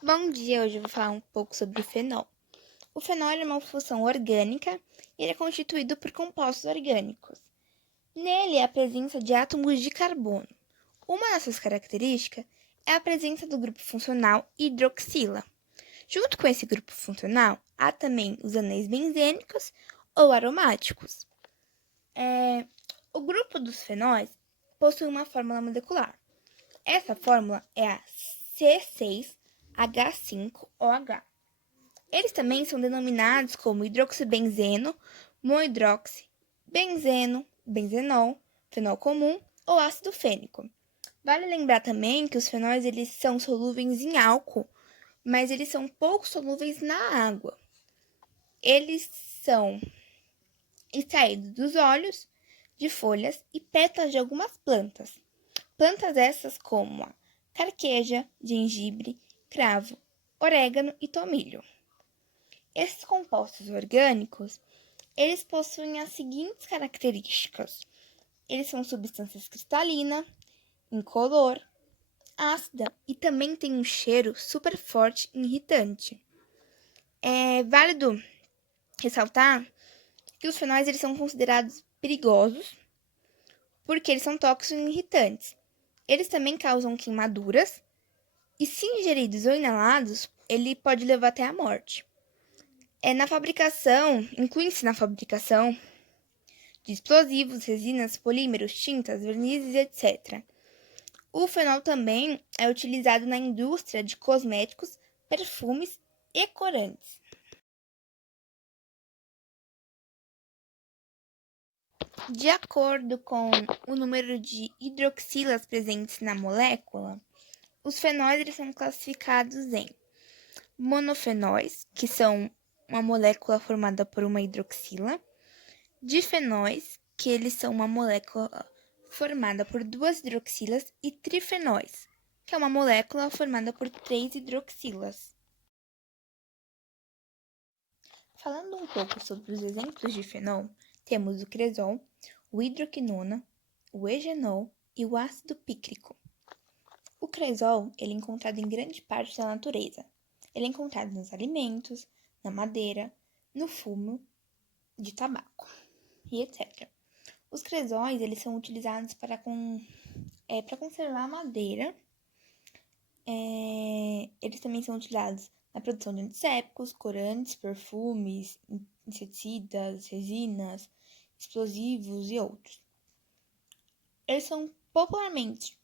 Bom dia, hoje eu vou falar um pouco sobre o fenol. O fenol é uma função orgânica e ele é constituído por compostos orgânicos. Nele há a presença de átomos de carbono. Uma dessas características é a presença do grupo funcional hidroxila. Junto com esse grupo funcional, há também os anéis benzênicos ou aromáticos. O grupo dos fenóis possui uma fórmula molecular. Essa fórmula é a C6H5OH. Eles também são denominados como hidroxibenzeno, monohidroxi, benzeno, benzenol, fenol comum ou ácido fênico. Vale lembrar também que os fenóis eles são solúveis em álcool, mas eles são pouco solúveis na água. Eles são extraídos dos óleos, de folhas e pétalas de algumas plantas. Plantas essas como a carqueja, gengibre, cravo, orégano e tomilho. Esses compostos orgânicos, eles possuem as seguintes características. Eles são substâncias cristalinas, incolor, ácida e também têm um cheiro super forte e irritante. É válido ressaltar que os fenóis eles são considerados perigosos porque eles são tóxicos e irritantes. Eles também causam queimaduras e, se ingeridos ou inalados, ele pode levar até a morte. Inclui-se na fabricação de explosivos, resinas, polímeros, tintas, vernizes, etc. O fenol também é utilizado na indústria de cosméticos, perfumes e corantes. De acordo com o número de hidroxilas presentes na molécula, os fenóis eles são classificados em monofenóis, que são uma molécula formada por uma hidroxila, difenóis, que eles são uma molécula formada por duas hidroxilas, e trifenóis, que é uma molécula formada por três hidroxilas. Falando um pouco sobre os exemplos de fenol, temos o cresol, o hidroquinona, o eugenol e o ácido pícrico. O cresol ele é encontrado em grande parte da natureza. Ele é encontrado nos alimentos, na madeira, no fumo de tabaco e etc. Os cresóis eles são utilizados para conservar a madeira. Eles também são utilizados na produção de antissépticos, corantes, perfumes, inseticidas, resinas, explosivos e outros. Eles são popularmente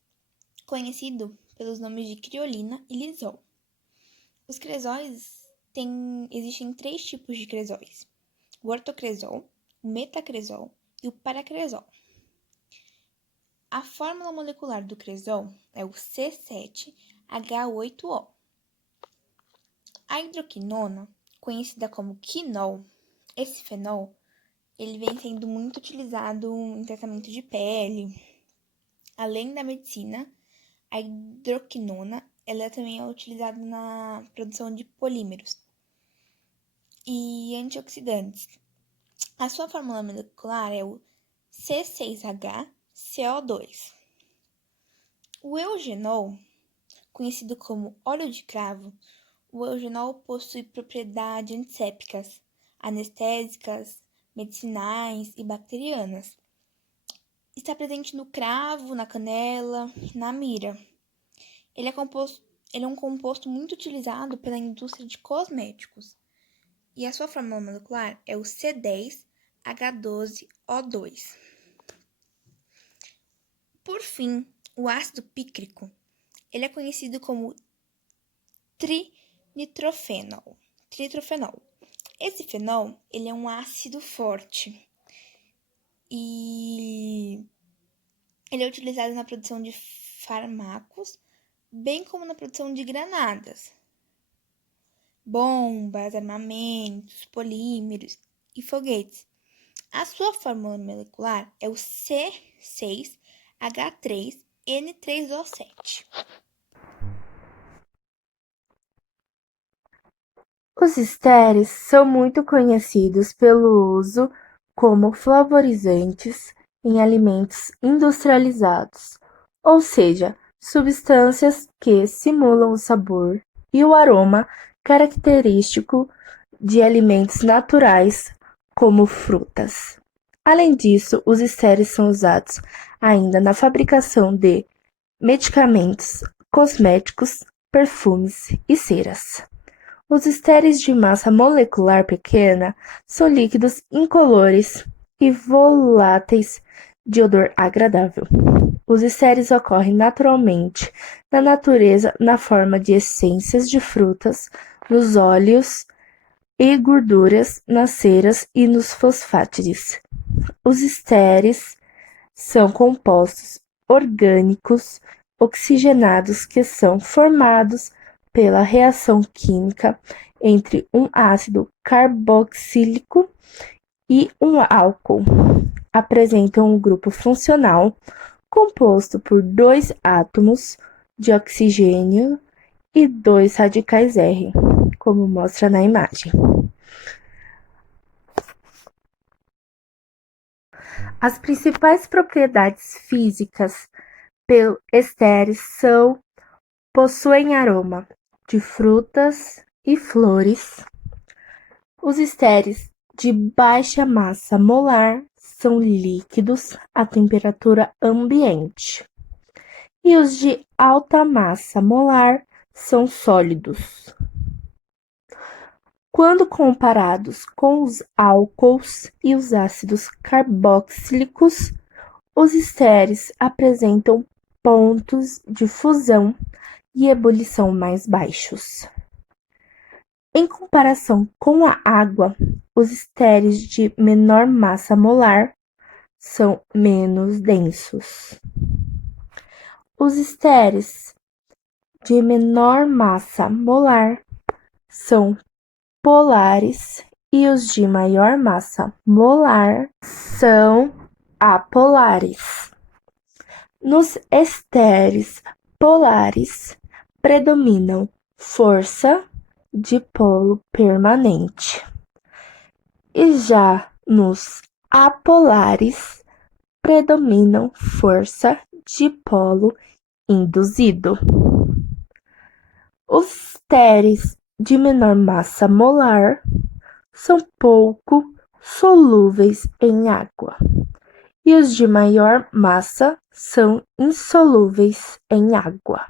conhecidos pelos nomes de criolina e lisol. Os cresóis existem três tipos de cresóis: o ortocresol, o metacresol e o paracresol. A fórmula molecular do cresol é o C7H8O. A hidroquinona, conhecida como quinol, esse fenol, ele vem sendo muito utilizado em tratamento de pele. Além da medicina, a hidroquinona ela também é utilizada na produção de polímeros e antioxidantes. A sua fórmula molecular é o C6H-CO2. O eugenol, conhecido como óleo de cravo, o eugenol possui propriedades antissépticas, anestésicas, medicinais e bacterianas. Está presente no cravo, na canela, na mira. Ele é um composto muito utilizado pela indústria de cosméticos. E a sua fórmula molecular é o C10H12O2. Por fim, o ácido pícrico, ele é conhecido como trinitrofenol. Esse fenol, ele é um ácido forte e ele é utilizado na produção de fármacos, bem como na produção de granadas, bombas, armamentos, polímeros e foguetes. A sua fórmula molecular é o C6H3N3O7. Os estéreis são muito conhecidos pelo uso como flavorizantes em alimentos industrializados, ou seja, substâncias que simulam o sabor e o aroma característico de alimentos naturais, como frutas. Além disso, os estéreis são usados ainda na fabricação de medicamentos, cosméticos, perfumes e ceras. Os estéreis de massa molecular pequena são líquidos incolores e voláteis de odor agradável. Os estéreis ocorrem naturalmente na natureza na forma de essências de frutas, nos óleos e gorduras, nas ceras e nos fosfátides. Os estéreis são compostos orgânicos oxigenados que são formados pela reação química entre um ácido carboxílico e um álcool. Apresentam um grupo funcional composto por 2 átomos de oxigênio e 2 radicais R, como mostra na imagem. As principais propriedades físicas pelo estéreis são: possuem aroma de frutas e flores. Os estéreis de baixa massa molar são líquidos à temperatura ambiente, e os de alta massa molar são sólidos. Quando comparados com os álcools e os ácidos carboxílicos, os estéreis apresentam pontos de fusão e ebulição mais baixos. Em comparação com a água, os estéreis de menor massa molar são menos densos. Os estéreis de menor massa molar são polares e os de maior massa molar são apolares. Nos estéreis polares predominam força de polo permanente, e já nos apolares predominam força de polo induzido. Os estéreis de menor massa molar são pouco solúveis em água, e os de maior massa são insolúveis em água.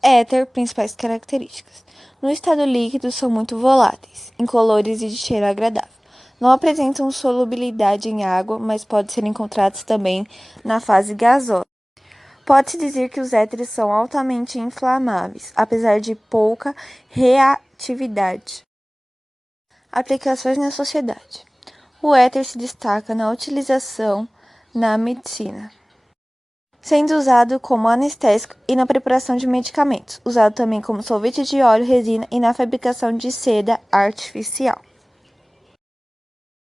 Éter, principais características. No estado líquido, são muito voláteis, incolores e de cheiro agradável. Não apresentam solubilidade em água, mas podem ser encontrados também na fase gasosa. Pode-se dizer que os éteres são altamente inflamáveis, apesar de pouca reatividade. Aplicações na sociedade. O éter se destaca na utilização na medicina, sendo usado como anestésico e na preparação de medicamentos, usado também como solvente de óleo, resina e na fabricação de seda artificial.